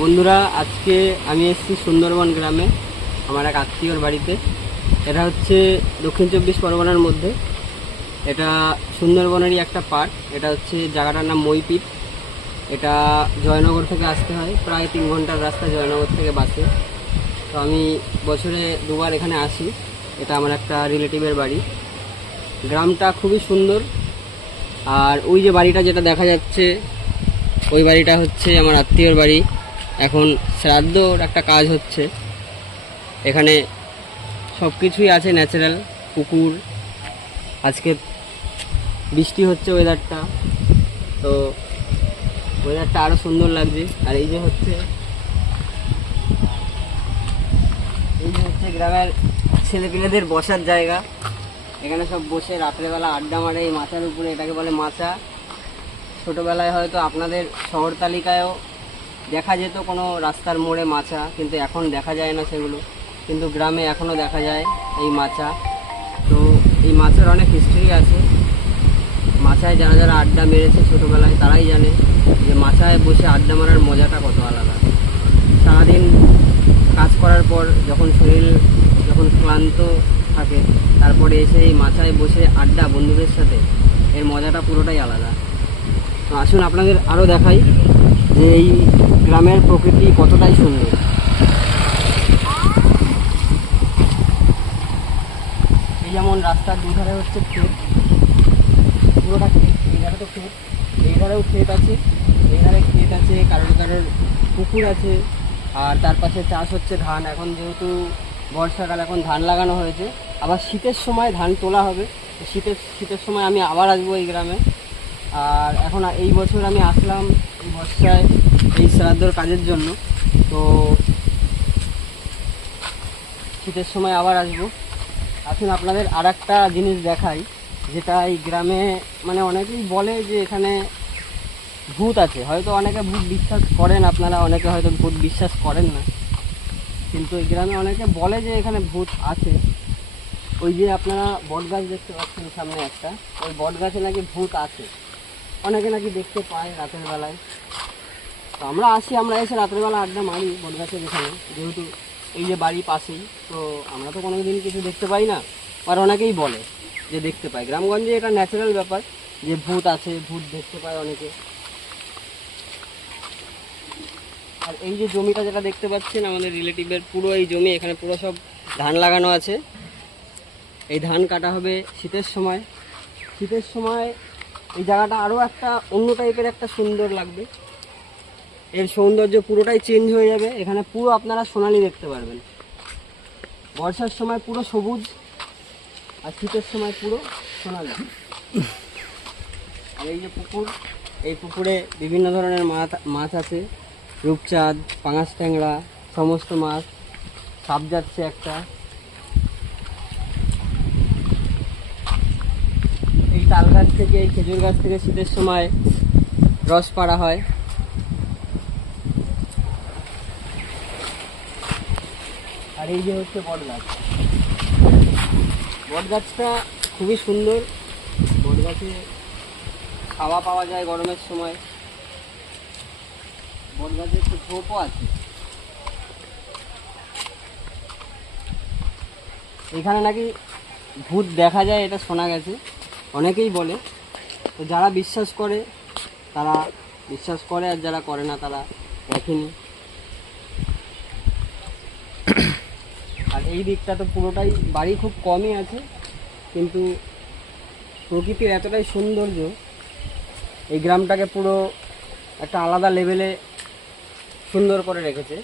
বন্ধুরা, আজকে আমি এসেছি সুন্দরবন গ্রামে আমার এক আত্মীয়র বাড়িতে। এটা হচ্ছে দক্ষিণ চব্বিশ পরগনার মধ্যে। এটা সুন্দরবনেরই একটা পার্ট। এটা হচ্ছে জায়গাটার নাম মইপিট। এটা জয়নগর থেকে আসতে হয়, প্রায় 3 ঘন্টার রাস্তা জয়নগর থেকে বাসে। তো আমি বছরে 2বার এখানে আসি। এটা আমার একটা রিলেটিভের বাড়ি। গ্রামটা খুবই সুন্দর। আর ওই যে বাড়িটা যেটা দেখা যাচ্ছে, ওই বাড়িটা হচ্ছে আমার আত্মীয়র বাড়ি। এখন শ্রাদ্ধর একটা কাজ হচ্ছে এখানে। সব কিছুই আছে ন্যাচারাল, পুকুর। আজকে বৃষ্টি হচ্ছে, ওয়েদারটা তো ওয়েদারটা আরও সুন্দর লাগছে। আর এই যে হচ্ছে গ্রামের ছেলেপিলেদের বসার জায়গা। এখানে সব বসে রাত্রেবেলা আড্ডা মারে এই মাচার উপরে। এটাকে বলে মাচা। ছোটোবেলায় হয়তো আপনাদের শহর তালিকায়ও দেখা যেত কোনো রাস্তার মোড়ে মাচা, কিন্তু এখন দেখা যায় না সেগুলো। কিন্তু গ্রামে এখনও দেখা যায় এই মাচা। তো এই মাচার অনেক হিস্ট্রি আছে। মাচায় যারা যারা আড্ডা মেরেছে ছোটোবেলায় তারাই জানে যে মাচায় বসে আড্ডা মারার মজাটা কত আলাদা। সারাদিন কাজ করার পর যখন শরীর ক্লান্ত থাকে, তারপরে এসে এই মাচায় বসে আড্ডা বন্ধুদের সাথে, এর মজাটা পুরোটাই আলাদা। তো আসুন আপনাদের আরও দেখাই যে এই গ্রামের প্রকৃতি কতটাই সুন্দর। এই যেমন রাস্তার দুধারে হচ্ছে ক্ষেত, পুরোটা ক্ষেত। এই ধারে তো ক্ষেত, এই ধারেও ক্ষেত আছে, এই ধারে ক্ষেত আছে, কারোর পুকুর আছে। আর তার পাশে চাষ হচ্ছে ধান। এখন যেহেতু বর্ষাকাল, এখন ধান লাগানো হয়েছে। আবার শীতের সময় ধান তোলা হবে। শীতের সময় আমি আবার আসবো এই গ্রামে। আর এখন এই বছর আমি আসলাম এই বর্ষায় এই শ্রাদ্ধর কাজের জন্য। তো শীতের সময় আবার আসবো। আসুন আপনাদের আর একটা জিনিস দেখাই, যেটা এই গ্রামে মানে অনেকেই বলে যে এখানে ভূত আছে। হয়তো অনেকে ভূত বিশ্বাস করেন, আপনারা অনেকে হয়তো ভূত বিশ্বাস করেন না, কিন্তু এই গ্রামে অনেকে বলে যে এখানে ভূত আছে। ওই যে আপনারা বট গাছ দেখতে পাচ্ছেন সামনে একটা, ওই বট গাছে নাকি ভূত আছে। অনেকে নাকি দেখতে পায় রাতের বেলায়। তো আমরা এসে রাত্রেবেলা আড্ডা মারি বট গাছের এখানে, যেহেতু এই যে বাড়ি পাশেই। তো আমরা তো কোনো দিন কিছু দেখতে পাই না, আর অনেকেই বলে যে দেখতে পায়। গ্রামগঞ্জে এটা ন্যাচারাল ব্যাপার যে ভূত আছে, ভূত দেখতে পায় অনেকে। আর এই যে জমিটা যেটা দেখতে পাচ্ছেন আমাদের রিলেটিভের, পুরো এই জমি, এখানে পুরো সব ধান লাগানো আছে। এই ধান কাটা হবে শীতের সময়। শীতের সময় এই জায়গাটা আরও একটা অন্য টাইপের একটা সুন্দর লাগবে। এর সৌন্দর্য পুরোটাই চেঞ্জ হয়ে যাবে। এখানে পুরো আপনারা সোনালি দেখতে পারবেন। বর্ষার সময় পুরো সবুজ, আর শীতের সময় পুরো সোনালি। আর এই যে পুকুর, এই পুকুরে বিভিন্ন ধরনের মাছ আছে। রূপচাঁদ, পাঙাশ ট্যাংরা, সমস্ত মাছ। সাপ যাচ্ছে একটা। এই তাল গাছ থেকে, এই খেজুর গাছ থেকে শীতের সময় রস পাড়া হয়। আর এই যে হচ্ছে বট গাছ। বট গাছটা খুবই সুন্দর। বট গাছে খাওয়া পাওয়া যায় গরমের সময়। বট গাছের একটু ঝোপও আছে। এখানে নাকি ভূত দেখা যায়, এটা শোনা গেছে, অনেকেই বলে। তো যারা বিশ্বাস করে তারা বিশ্বাস করে, আর যারা করে না তারা দেখেনি। আর এই দিকটা তো পুরোটাই বাড়ি, খুব কমই আছে, কিন্তু প্রকৃতির এতটাই সৌন্দর্য এই গ্রামটাকে পুরো একটা আলাদা লেভেলে সুন্দর করে রেখেছে।